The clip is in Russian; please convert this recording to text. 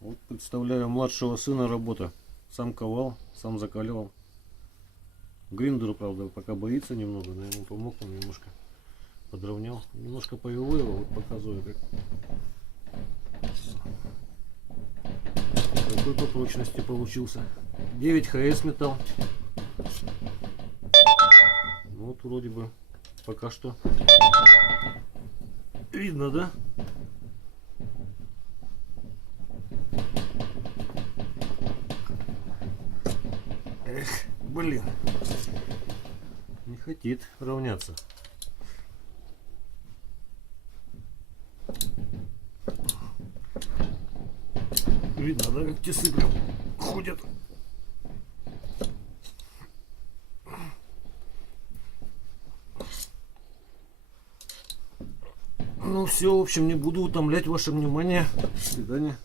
Вот представляю младшего сына работа. Сам ковал, сам закаливал. Гриндеру, правда, пока боится немного, но я ему помог, он немножко подровнял. Немножко повел его, вот показываю, как. Какой по прочности получился. 9 ХС металл. Ну, вот вроде бы пока что видно, да? Эх, блин. Не хочет равняться. Видно, да, как тесы прям ходят. Ну все, в общем, не буду утомлять ваше внимание. До свидания.